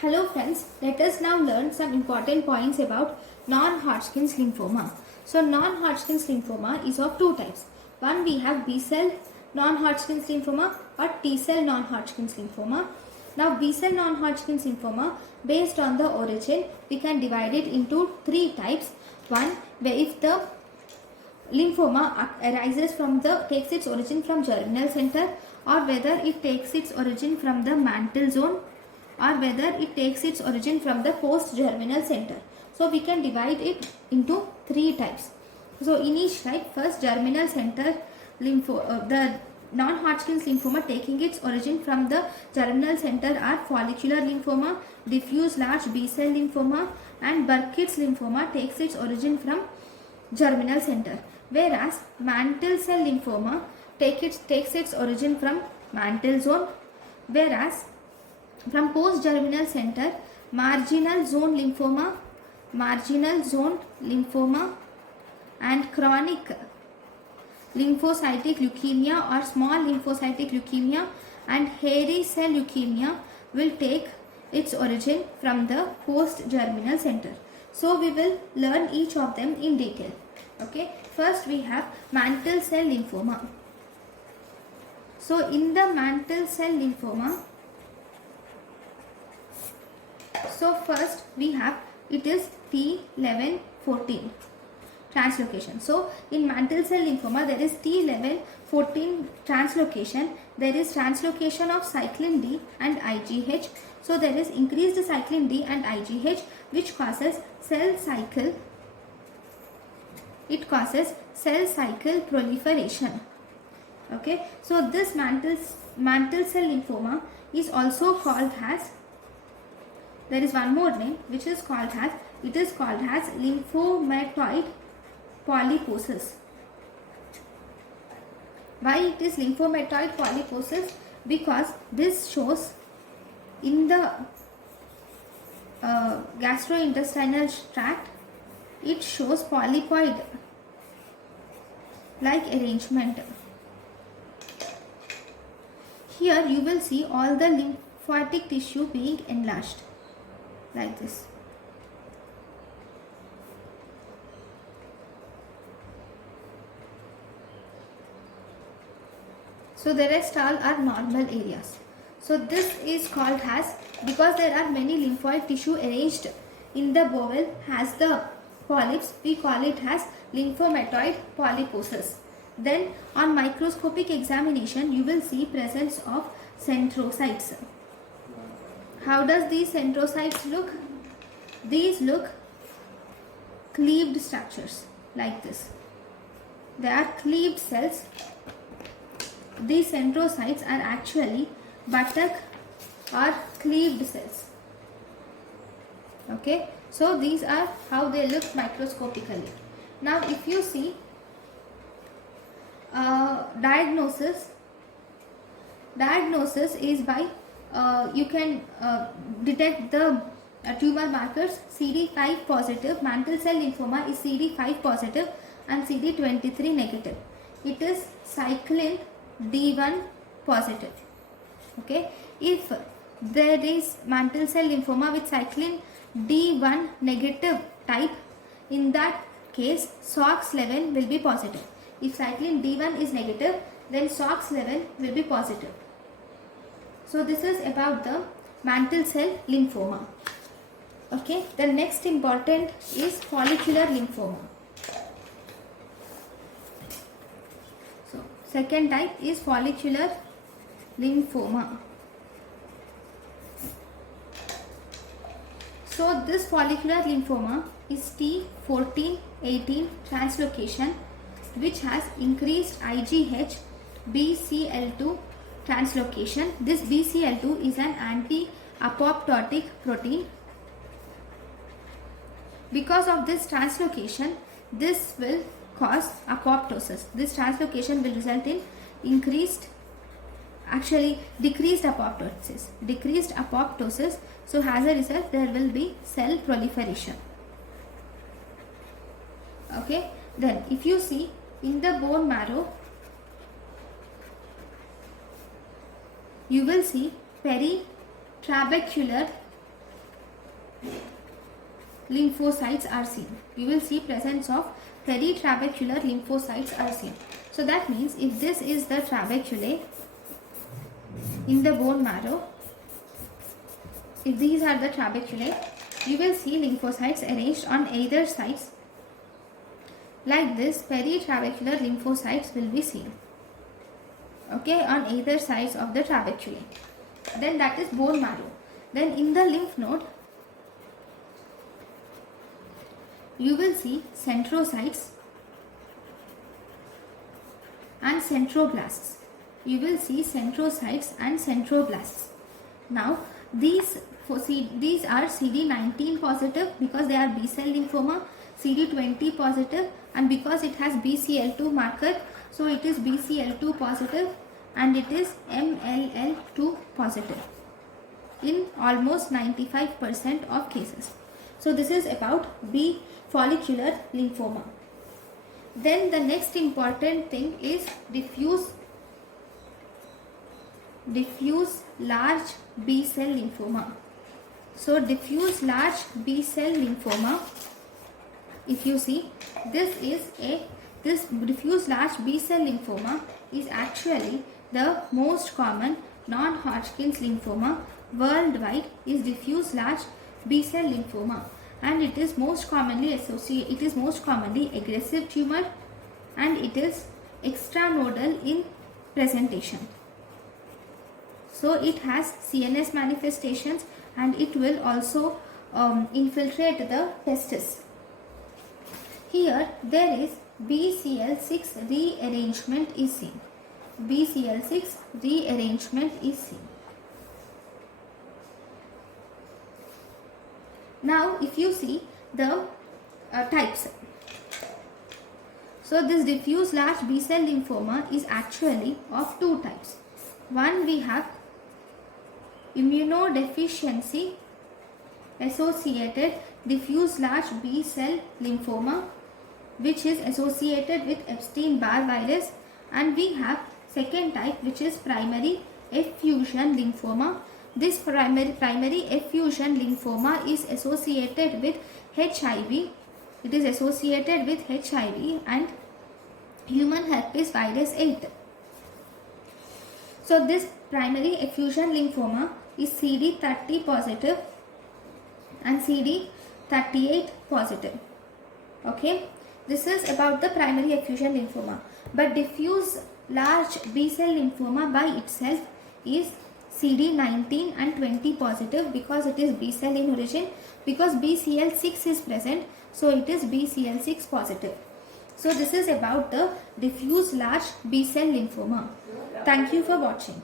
Hello friends, let us now learn some important points about non-Hodgkin's lymphoma. So non-Hodgkin's lymphoma is of two types. One, we have B-cell non-Hodgkin's lymphoma or T-cell non-Hodgkin's lymphoma. Now B-cell non-Hodgkin's lymphoma, based on the origin, we can divide it into three types. One, where if the lymphoma takes its origin from germinal center, or whether it takes its origin from the mantle zone, or whether it takes its origin from the post-germinal center. So we can divide it into three types. So in each type, first germinal center the non-Hodgkin's lymphoma taking its origin from the germinal center are follicular lymphoma, diffuse large B-cell lymphoma, and Burkitt's lymphoma takes its origin from germinal center. Whereas mantle cell lymphoma takes its origin from mantle zone, whereas from post-germinal center, marginal zone lymphoma and chronic lymphocytic leukemia or small lymphocytic leukemia and hairy cell leukemia will take its origin from the post-germinal center. So we will learn each of them in detail. Okay, first we have mantle cell lymphoma. So in the mantle cell lymphoma, so first we have, it is T1114 translocation. So in mantle cell lymphoma there is T1114 translocation. There is translocation of cyclin D and IgH. So there is increased cyclin D and IgH, which causes cell cycle. It causes cell cycle proliferation. Okay. So this mantle cell lymphoma is also called as, there is one more name which is called as, it is called as lymphomatoid polyposis. Why it is lymphomatoid polyposis? Because this shows in the gastrointestinal tract, it shows polypoid like arrangement. Here you will see all the lymphatic tissue being enlarged like this. So the rest all are normal areas. So this is called as, because there are many lymphoid tissue arranged in the bowel as the polyps, we call it as lymphomatoid polyposis. Then on microscopic examination you will see presence of centrocytes. How does these centrocytes look? These look cleaved structures like this. They are cleaved cells. These centrocytes are actually buttock or cleaved cells. Okay, so these are how they look microscopically. Now if you see diagnosis is by you can detect the tumor markers. CD5 positive, mantle cell lymphoma is CD5 positive and CD23 negative. It is cyclin D1 positive. Okay, if there is mantle cell lymphoma with cyclin D1 negative type, in that case SOX level will be positive. If cyclin D1 is negative, then SOX level will be positive. So this is about the mantle cell lymphoma. Okay, the next important is follicular lymphoma. So second type is follicular lymphoma. So this follicular lymphoma is T1418 translocation, which has increased IgH BCL2 translocation. This BCL2 is an anti-apoptotic protein. Because of this translocation, this will cause apoptosis. This translocation will result in decreased apoptosis. So as a result, there will be cell proliferation. Okay. Then if you see in the bone marrow, you will see peritrabecular lymphocytes are seen. You will see presence of peritrabecular lymphocytes are seen. So that means if this is the trabeculae in the bone marrow, if these are the trabeculae, you will see lymphocytes arranged on either sides. Like this, peritrabecular lymphocytes will be seen. Okay, on either sides of the trabeculae. Then that is bone marrow. Then in the lymph node, you will see centrocytes and centroblasts. You will see centrocytes and centroblasts. Now these are CD19 positive because they are B cell lymphoma, CD20 positive, and because it has BCL2 marker, so it is BCL2 positive, and it is MLL2 positive in almost 95% of cases. So this is about B follicular lymphoma. Then the next important thing is diffuse large B cell lymphoma. So diffuse large B cell lymphoma, if you see, this diffuse large B cell lymphoma is actually the most common non-Hodgkin's lymphoma worldwide is diffuse large B cell lymphoma, and it is most commonly aggressive tumor, and it is extranodal in presentation. So it has CNS manifestations, and it will also infiltrate the testis. Here there is BCL6 rearrangement is seen. BCL6 rearrangement is seen. Now if you see the types. So this diffuse large B cell lymphoma is actually of two types. One, we have immunodeficiency associated diffuse large B cell lymphoma, which is associated with Epstein-Barr virus, and we have second type, which is primary effusion lymphoma. This primary effusion lymphoma is associated with HIV. It is associated with HIV and human herpes virus 8. So this primary effusion lymphoma is CD30 positive and CD38 positive. Okay, this is about the primary effusion lymphoma. But diffuse large B cell lymphoma by itself is CD19 and 20 positive because it is B cell in origin. Because BCL6 is present, so it is BCL6 positive. So this is about the diffuse large B cell lymphoma. Thank you for watching.